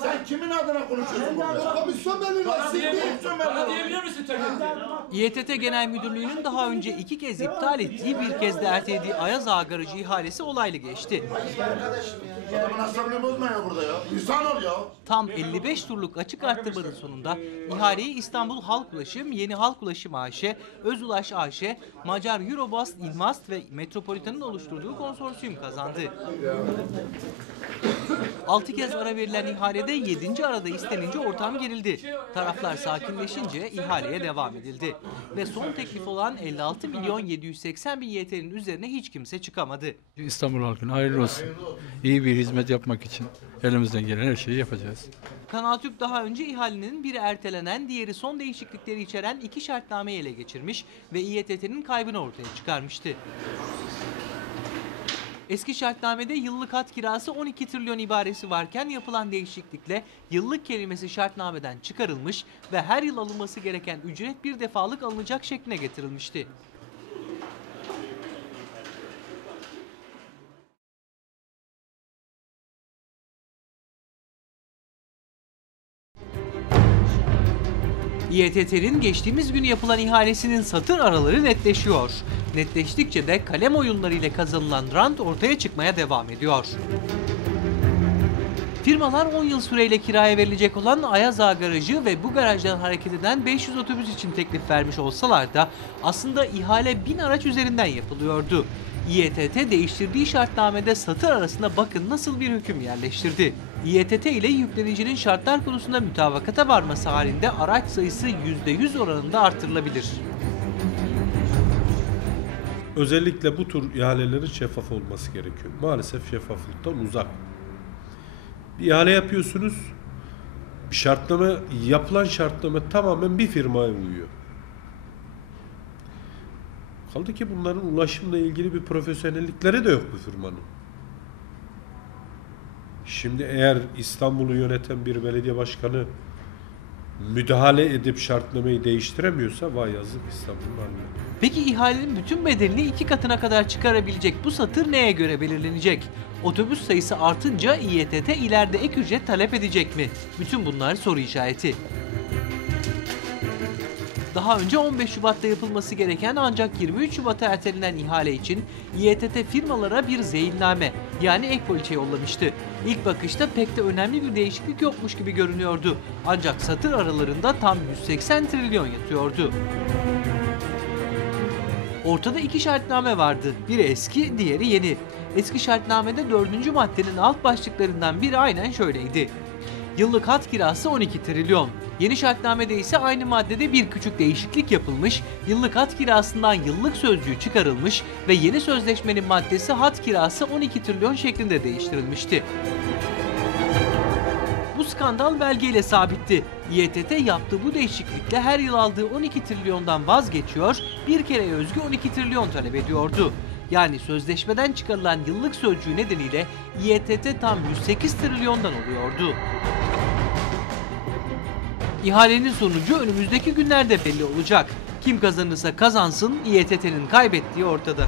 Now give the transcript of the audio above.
Sen kimin adına konuşuyorsun burada? Komisyon belirlesin. Bana diye konuşuyorsun ben Bana burada. diyebilir misin tek İETT Genel Müdürlüğü'nün daha önce iki kez iptal ettiği bir kez de ertelediği Ayaz Ağa Garajı ihalesi olaylı geçti. Adamın asabını bozma ya burada ya. İnsan ol ya. Tam 55 turluk açık arttırmanın sonunda ihaleyi İstanbul Halk Ulaşım, Yeni Halk Ulaşım AŞ, Özulaş AŞ, Macar Eurobus, İlmast ve Metropolitan'ın oluşturduğu konsorsiyum kazandı. 6 kez ara verilen ihalede 7. arada istenince ortam gerildi. Taraflar sakinleşince ihaleye devam edildi. Ve son teklif olan 56 milyon 780 bin YTL'nin üzerine hiç kimse çıkamadı. İstanbul halkına hayırlı olsun. İyi bir hizmet yapmak için elimizden gelen her şeyi yapacağız. Kanal Türk daha önce ihalenin biri ertelenen, diğeri son değişiklikleri içeren iki şartnameyi ele geçirmiş ve İETT'nin kaybını ortaya çıkarmıştı. Eski şartnamede yıllık hat kirası 12 trilyon ibaresi varken yapılan değişiklikle yıllık kelimesi şartnameden çıkarılmış ve her yıl alınması gereken ücret bir defalık alınacak şekline getirilmişti. İETT'nin geçtiğimiz gün yapılan ihalesinin satır araları netleşiyor. Netleştikçe de kalem oyunları ile kazanılan rant ortaya çıkmaya devam ediyor. Firmalar 10 yıl süreyle kiraya verilecek olan Ayaz Ağa Garajı ve bu garajdan hareket eden 500 otobüs için teklif vermiş olsalar da aslında ihale 1000 araç üzerinden yapılıyordu. İETT değiştirdiği şartnamede satır arasında bakın nasıl bir hüküm yerleştirdi. İETT ile yüklenicinin şartlar konusunda mütabakata varması halinde araç sayısı %100 oranında artırılabilir. Özellikle bu tür ihalelerin şeffaf olması gerekiyor. Maalesef şeffaflıktan uzak. Bir ihale yapıyorsunuz. Şartlama, yapılan şartlama tamamen bir firmaya uyuyor. Kaldı ki bunların ulaşımla ilgili bir profesyonellikleri de yok bu firmanın. Şimdi eğer İstanbul'u yöneten bir belediye başkanı müdahale edip şartnamayı değiştiremiyorsa vay yazık İstanbul'un haline. Peki ihalenin bütün bedelini iki katına kadar çıkarabilecek bu satır neye göre belirlenecek? Otobüs sayısı artınca İETT ileride ek ücret talep edecek mi? Bütün bunlar soru işareti. Daha önce 15 Şubat'ta yapılması gereken ancak 23 Şubat'a ertelenen ihale için İETT firmalara bir zeyilname yani ek poliçe yollamıştı. İlk bakışta pek de önemli bir değişiklik yokmuş gibi görünüyordu. Ancak satır aralarında tam 180 trilyon yatıyordu. Ortada iki şartname vardı. Biri eski, diğeri yeni. Eski şartnamede dördüncü maddenin alt başlıklarından biri aynen şöyleydi. Yıllık hat kirası 12 trilyon. Yeni şartnamede ise aynı maddede bir küçük değişiklik yapılmış, yıllık hat kirasından yıllık sözcüğü çıkarılmış ve yeni sözleşmenin maddesi hat kirası 12 trilyon şeklinde değiştirilmişti. Bu skandal belgeyle sabitti. İETT yaptığı bu değişiklikle her yıl aldığı 12 trilyondan vazgeçiyor, bir kereye özgü 12 trilyon talep ediyordu. Yani sözleşmeden çıkarılan yıllık sözcüğü nedeniyle İETT tam 108 trilyondan oluyordu. İhalenin sonucu önümüzdeki günlerde belli olacak. Kim kazanırsa kazansın İETT'nin kaybettiği ortada.